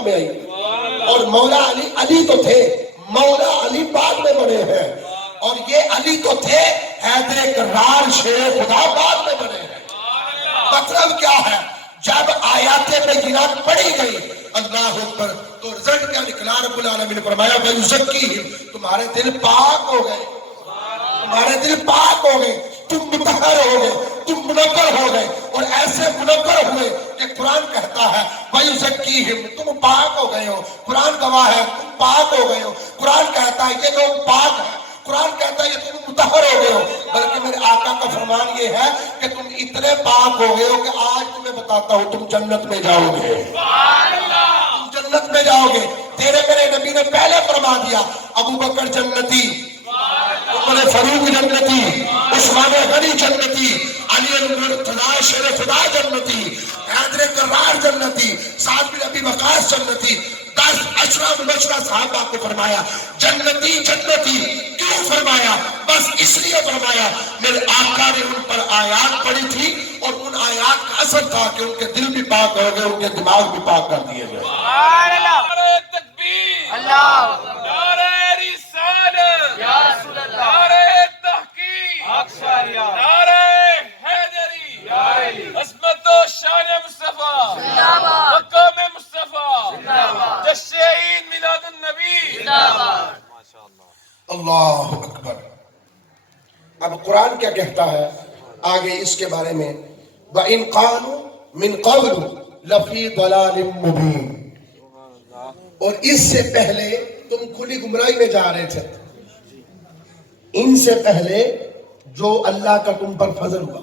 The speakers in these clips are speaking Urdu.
مکہ میں آئی. اور مولا علی علی تو تھے, مولا علی بعد میں بنے ہیں, اور یہ علی تو تھے, حیدر کرار شیر خدا بعد میں بنے ہیں. مطلب کیا ہے؟ جب آیات بینات پڑھی گئی اللہ اکبر تو رزلٹ کیا نکلا؟ رب العالمین نے فرمایا وَيُزَكِّيهِمْ, تمہارے دل پاک ہو گئے, تمہارے دل پاک ہو گئے, تم مطہر ہو گئے, تم منور ہو گئے, اور ایسے منور ہوئے کہ قرآن کہتا ہے وَيُزَكِّيهِمْ, تم پاک ہو گئے ہو. قرآن گواہ ہے تم پاک ہو گئے ہو. قرآن کہتا ہے یہ لوگ پاک ہیں, قرآن کہتا ہے یہ تم مطہر ہو گئے ہو. بلکہ میرے آقا کا فرمان یہ ہے کہ تم اتنے پاک ہو گئے ہو کہ آج تمہیں بتاتا ہوں تم جنت میں جاؤ گے, تم جنت میں جاؤ گے. تیرے میرے نبی نے پہلے فرما دیا ابو بکر جنتی, عمر فاروق جنتی, عثمان غنی جنتی, علی المرتضی شیر خدا جنتی, حیدر کرار جنتی, سعد بن ابی وقاص جنتی. 10 عشرہ مبشرہ صحابہ کو فرمایا جنتی جنتی. کیوں فرمایا؟ بس اس لیے فرمایا میرے آقا نے ان پر آیات پڑھی تھی اور ان آیات کا اثر تھا کہ ان کے دل بھی پاک ہو گئے, ان کے دماغ بھی پاک کر دیے گئے. نعرہ تکبیر, اللہ نعرہ رسالت, یا رسول اللہ, نعرہ تحقیق, اکثریت, نعرہ حیدری, یا علی, عظمت و شان مصطفیٰ, زندہ باد, مقام مصطفیٰ, زندہ باد, جشن عید میلاد النبی. زندہ باد. اللہ اکبر. اب قرآن کیا کہتا ہے آگے اس کے بارے میں؟ وَإِن قَالُوا مِن قَبْلُ لَفِي ضَلَالٍ مُبِينٍ, اور اس سے پہلے تم کھلی گمراہی میں جا رہے تھے. ان سے پہلے جو اللہ کا تم پر فضل ہوا,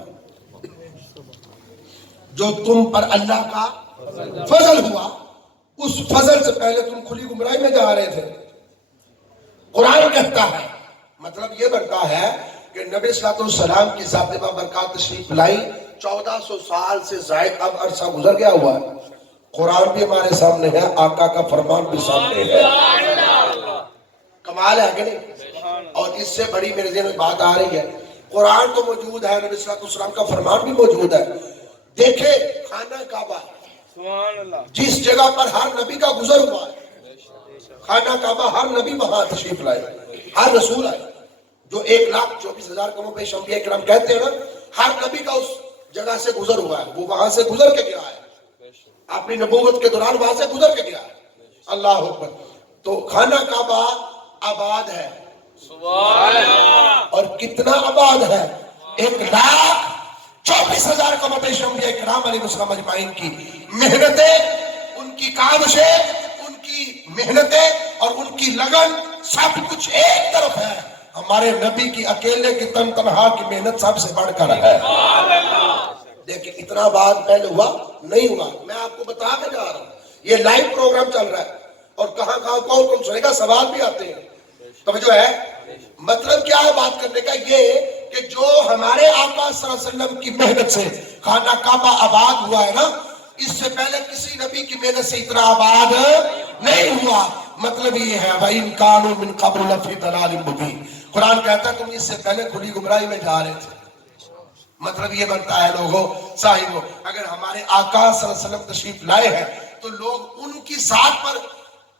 جو تم پر اللہ کا فضل ہوا, اس فضل سے پہلے تم کھلی گمراہی میں جا رہے تھے. قرآن کہتا ہے مطلب یہ بنتا ہے کہ نبی صلی اللہ علیہ وسلم کی ذات بابرکات تشریف لائی, 1400 سال سے زائد اب عرصہ گزر گیا ہوا ہے. قرآن بھی ہمارے سامنے ہے, آقا کا فرمان بھی سامنے ہے. کمال ہے کہ نہیں؟ اور اس سے بڑی میرے ذہن میں بات آ رہی ہے, قرآن تو موجود ہے, نبی صلی اللہ علیہ وسلم کا فرمان بھی موجود ہے. دیکھیں خانہ کعبہ, سبحان اللہ, جس جگہ پر ہر نبی کا گزر ہوا ہے, خانہ کعبہ ہر نبی وہاں تشریف لائے, ہر رسول آئے. جو 1,24,000 کم و بیش انبیاء کرام کہتے ہیں نا, ہر نبی کا اس جگہ سے گزر ہوا ہے, وہ وہاں سے گزر کے گیا ہے, اپنی نبوت کے دوران وہاں سے گزر کے گیا ہے. اللہ اکبر. تو خانہ کعبہ آباد ہے, سبحان اللہ, اور کتنا آباد ہے؟ 1,24,000 کم و بیش انبیاء کرام علیہ السلام اجمعین کی محنتیں, ان کی کاوشیں, ان کی محنتیں اور ان کی لگن سب کچھ ایک طرف ہے. ہمارے نبی کی اکیلے کی تن تنہا کی محنت سب سے بڑھ کر ہے. دیکھیں اتنا بات پہلے ہوا نہیں ہوا, میں آپ کو بتا کے جا رہا ہوں. یہ لائیو پروگرام چل رہا ہے اور کہاں کہاں کون سنے گا, سوال بھی آتے ہیں. توجہ ہے؟ مطلب کیا ہے بات کرنے کا؟ یہ کہ جو ہمارے آقا صلی اللہ علیہ وسلم کی محنت سے خانہ کعبہ آباد ہوا ہے نا, اس سے پہلے کسی نبی کی محنت سے اتنا آباد نہیں ہوا. مطلب یہ ہے وَإِن كَانُوا مِن قَبْلُ لَفِي ضَلَالٍ مُبِينٍ. قرآن کہتا ہے تم اس سے پہلے کھلی گمراہی میں جا رہے تھے. مطلب یہ بنتا ہے لوگوں صاحبوں, اگر ہمارے آقا صلی اللہ علیہ وسلم تشریف لائے ہیں تو لوگ ان کی ذات پر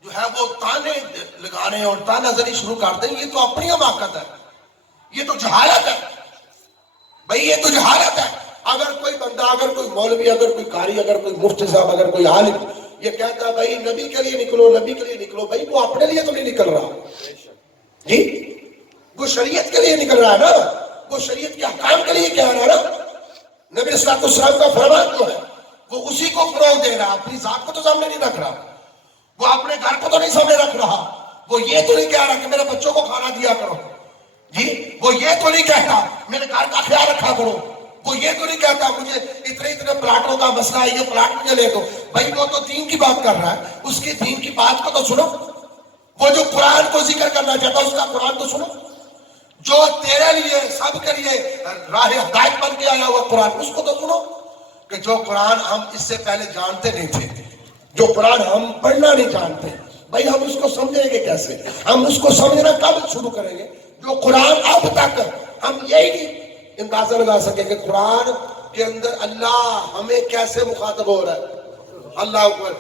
جو ہے وہ تانے لگانے اور تانا زنی شروع کر دیں. یہ تو اپنی حماقت ہے, یہ تو جہالت ہے بھائی, یہ تو جہالت ہے. اگر کوئی بندہ, اگر کوئی مولوی, اگر کوئی قاری, اگر کوئی مفتی صاحب, اگر کوئی عالم یہ کہتا ہے بھائی نبی کے لیے نکلو, نبی کے لیے نکلو, بھائی وہ اپنے لیے تو نہیں نکل رہا جی, وہ شریعت کے لیے نکل رہا ہے نا, وہ شریعت کے احکام کے لیے کہہ رہا ہے نا. نبی صلی اللہ علیہ وسلم کا فرمان جو ہے وہ اسی کو فروغ دے رہا, اپنی ذات کو تو سامنے نہیں رکھ رہا, وہ اپنے گھر کو تو نہیں سامنے رکھ رہا, وہ یہ تو نہیں کہہ رہا کہ میرے بچوں کو کھانا دیا کرو جی, وہ یہ تو نہیں کہتا میرے گھر کا خیال رکھا کرو, وہ یہ تو نہیں کہتا مجھے اتنے پلاٹوں کا مسئلہ ہے, یہ پلاٹ مجھے لے دو. بھائی وہ تو دین کی بات کر رہا ہے, اس کی دین کی بات کو تو سنو. وہ جو قرآن کو ذکر کرنا چاہتا ہے اس کا قرآن تو سنو. جو تیرے لیے سب کے لیے راہ ہدایت بن کے آیا ہوا قرآن, اس کو تو سنو. کہ جو قرآن ہم اس سے پہلے جانتے نہیں تھے, جو قرآن ہم پڑھنا نہیں جانتے, بھائی ہم اس کو سمجھیں گے کیسے؟ ہم اس کو سمجھنا کب شروع کریں گے؟ جو قرآن اب تک ہم یہی نہیں اندازہ لگا سکیں کہ قرآن کے اندر اللہ ہمیں کیسے مخاطب ہو رہا ہے. اللہ اکبر.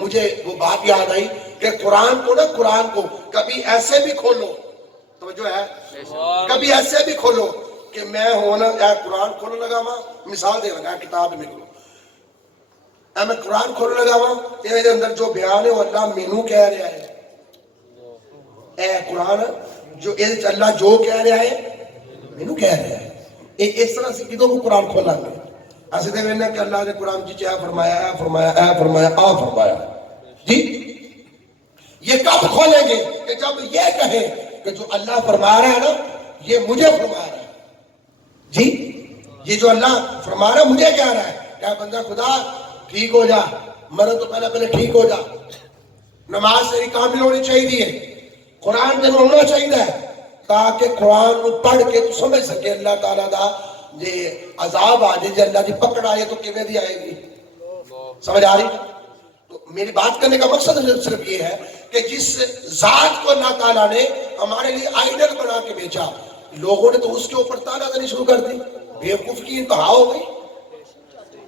مجھے وہ بات یاد آئی کہ قرآن کو کبھی ایسے بھی کھولو, توجہ ہے, کبھی ایسے بھی کھولو کہ میں ہونا قرآن کھولنے لگا ماں, مثال دے لگا کتاب میں کھولو, میں قرآن کھولنے لگا ماں, میرے اندر جو بیان ہے وہ اللہ مینو کہہ رہا ہے. اے قرآن جو اللہ جو کہہ رہا ہے مینو کہہ رہا ہے. اس طرح سے کدوں کو قرآن کھولا گے ایسے دے کہ اللہ نے قرآن کی چاہ فرمایا فرمایا جی. یہ کب کھولیں گے کہ جب یہ کہیں کہ جو اللہ فرما رہا ہے نا یہ مجھے فرما رہا ہے جی, یہ جو اللہ فرما رہا ہے مجھے کہہ رہا ہے. کیا بندہ خدا ٹھیک ہو جا, مرن تو پہلے ٹھیک ہو جا, نماز تیری کامل ہونی چاہیے, قرآن تین ہونا چاہیے تاکہ قرآن کو پڑھ کے تو سمجھ سکے اللہ تعالیٰ دا یہ عذاب آ جائے, اللہ دی پکڑ آئے تو کیویں دی آئے گی, سمجھ آ رہی. تو میری بات کرنے کا مقصد صرف یہ ہے کہ جس ذات کو اللہ تعالیٰ نے ہمارے لیے آئیڈل بنا کے بھیجا, لوگوں نے تو اس کے اوپر تانا دینی شروع کر دی, بیوقوف کی انتہا ہو گئی.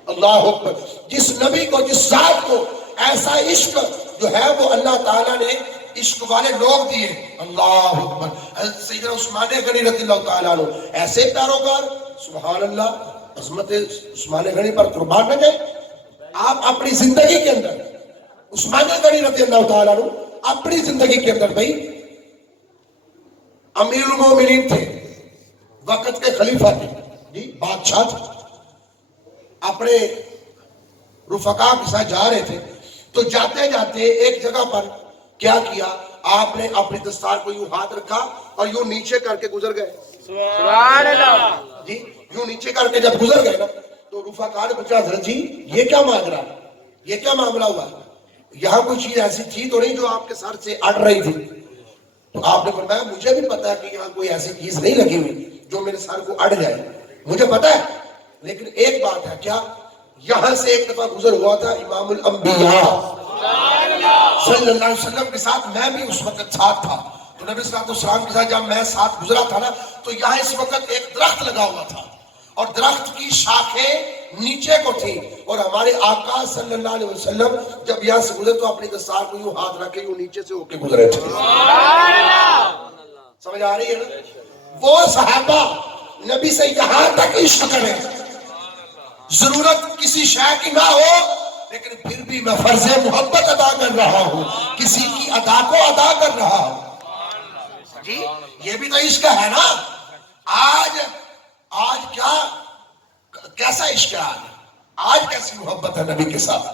اللہ اکبر. جس نبی کو, جس ذات کو ایسا عشق جو ہے وہ اللہ تعالیٰ نے عشق والے لوگ دیے. اللہ اکبر. سیدنا عثمان غنی رضی اللہ تعالیٰ عنہ ایسے پیروکار, سبحان اللہ, عظمت عثمان غنی پر قربان نہ جائے. آپ اپنی زندگی کے اندر عثمان غنی رضی اللہ تعالیٰ عنہ اپنی زندگی کے اندر بھائی امیر المومنین تھے, وقت کے خلیفہ تھے جی, بادشاہ تھے, اپنے رفقا کے ساتھ جا رہے تھے تو جاتے جاتے ایک جگہ پر کیا کیا, آپ نے اپنی دستار کو یوں ہاتھ رکھا اور یوں نیچے کر کے گزر گئے. سبحان اللہ جی یوں نیچے کر کے جب گزر گئے نا تو رفقا نے پوچھا حضرت جی یہ کیا مانگ رہا ہے, یہ کیا معاملہ ہوا, یہاں کوئی چیز ایسی تھی تو نہیں جو آپ کے سر سے اڑ رہی تھی. تو آپ نے فرمایا مجھے بھی پتا ہے کہ یہاں کوئی ایسی چیز نہیں لگی ہوئی جو میرے سر کو اڑ جائے, مجھے پتا ہے, لیکن ایک بات ہے, کیا یہاں سے ایک دفعہ گزر ہوا تھا امام الانبیاء صلی اللہ علیہ وسلم کے ساتھ, میں بھی اس وقت ساتھ تھا, تو نبی صلی اللہ علیہ وسلم کے ساتھ جب میں ساتھ گزرا تھا نا تو یہاں اس وقت ایک درخت لگا ہوا تھا اور درخت کی شاخیں نیچے کو تھی, اور ہمارے آقا صلی اللہ علیہ وسلم جب یہاں سے گزرے تو اپنی دستار کو یوں ہاتھ رکھے یوں نیچے سے ہو کے گزرے تھے. سمجھ آ رہی ہے نا. وہ صحابہ نبی سے یہاں تک عشق کریں, ضرورت کسی شے کی نہ ہو لیکن پھر بھی میں فرض محبت ادا کر رہا ہوں, کسی کی ادا کو ادا کر رہا ہوں. جی یہ بھی تو عشق ہے نا. آج کیا کیسا عشق ہے, آج کیسی محبت ہے نبی کے ساتھ,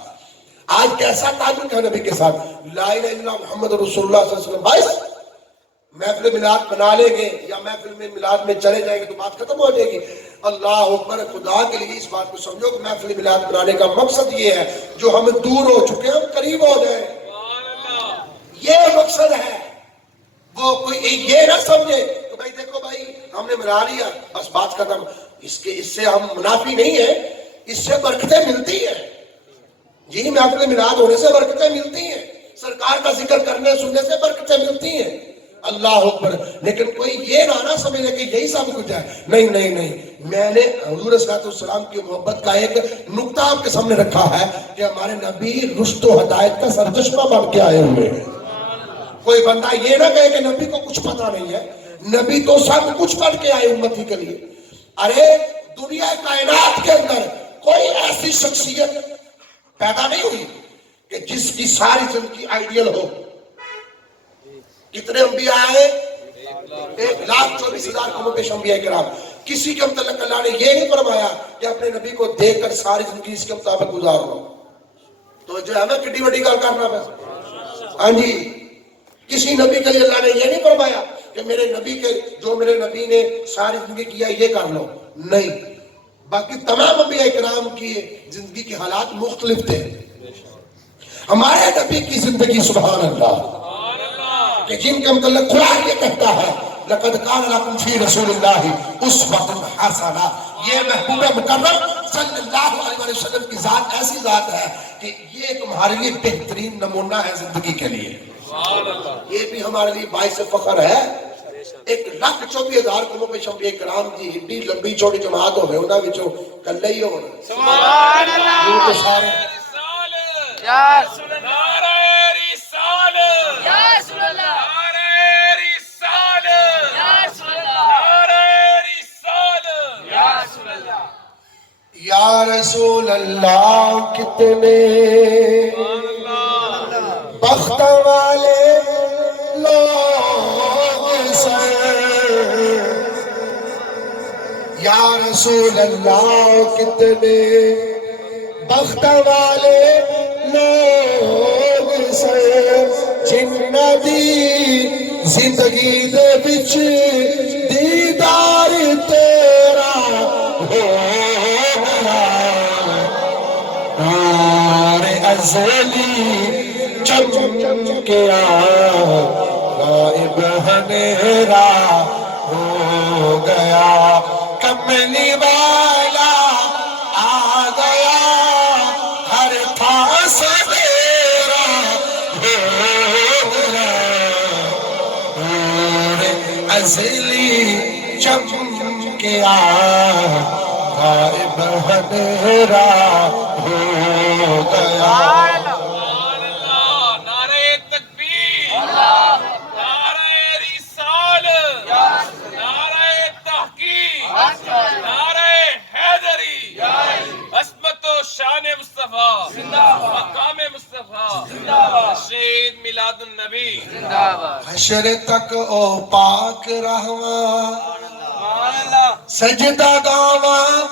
آج کیسا تعلق ہے نبی کے ساتھ. لا الہ الا اللہ محمد رسول اللہ صلی اللہ علیہ وسلم. بھائی محفل میلاد بنا لیں گے یا محفل میں میلاد میں چلے جائیں گے تو بات ختم ہو جائے گی. اللہ اکبر. خدا کے لیے اس بات کو سمجھو کہ محفل میلاد بنانے کا مقصد یہ ہے جو ہم دور ہو چکے ہیں ہم قریب ہو جائیں, یہ مقصد ہے. وہ کوئی یہ نہ سمجھے کہ بھائی دیکھو بھائی ہم نے منا لیا بس بات ختم, اس سے ہم منافی نہیں ہیں, اس سے برکتیں ملتی ہیں. جی محفل میلاد ہونے سے برکتیں ملتی ہیں, سرکار کا ذکر کرنے سننے سے برکتیں ملتی ہیں. اللہ اکبر. لیکن کوئی یہ نہ سمجھے کہ یہی سب کچھ ہے. نہیں نہیں نہیں, میں نے حضور صلی اللہ علیہ وسلم کی محبت کا ایک نقطہ آپ کے سامنے رکھا ہے کہ ہمارے نبی رشد و ہدایت کا سرچشمہ بن کے آئے ہوئے ہیں. کوئی بندہ یہ نہ کہے کہ نبی کو کچھ پتا نہیں ہے, نبی تو سب کچھ پڑھ کے آئے امتی کے لیے. ارے دنیا کائنات کے اندر کوئی ایسی شخصیت پیدا نہیں ہوئی کہ جس کی ساری زندگی آئیڈیل ہو. کتنے انبیاء آئے, 1,24,000 کم و بیش انبیاء کرام. کسی کے متعلق اللہ نے یہ نہیں فرمایا کہ اپنے نبی کو دیکھ کر ساری زندگی اس کے مطابق گزار لو. تو جو ہے نا کٹی وڈی گل کرنا بس. ہاں جی, کسی نبی کے لیے اللہ نے یہ نہیں فرمایا کہ میرے نبی کے جو میرے نبی نے ساری زندگی کیا یہ کر لو. نہیں, باقی تمام انبیاء کرام کی زندگی کے حالات مختلف تھے. ہمارے نبی کی زندگی سبحان اللہ کہ جن کے متعلق قرآن یہ کہتا ہے لقد کان لکم فی رسول اللہ اسوۃ حسنہ. یہ محبوب مکرم صلی اللہ علیہ وسلم کی ذات ایسی ذات ہے کہ یہ تمہارے لیے بہترین نمونہ ہے زندگی کے لیے. یہ بھی ہمارے لیے باعث فخر ہے. 1,24,000 قوموں پہ انبیاء کرام دی اتنی لمبی چوڑی جماعت ہوے انہاں وچوں کلے ہی ہون. سبحان اللہ. یا رسول اللہ نعرہ رسالت یا رسول اللہ نعرہ رسالت یا رسول اللہ نعرہ رسالت یا رسول اللہ یا رسول اللہ کتنے بخت والے لوگ سے یا رسول اللہ کتنے بخت والے لوگ سے جنہ دی زندگی دے بچ دیدار تیرا ہو نور ازلی چمکیا غائب ہنیرا ہو گیا کملی والا آ گیا ہر پاس میرا ہو گیا نور ازلی چمکیا غائب ہنیرا ہو گیا سبحان اللہ نعرہ تکبیر نعرہ رسالت نعرہ تحقیق نعرہ حیدری عظمت و شان مصطفیٰ مقام مصطفیٰ شہید میلاد النبی حشر تک او پاک رہواں سجدہ گاواں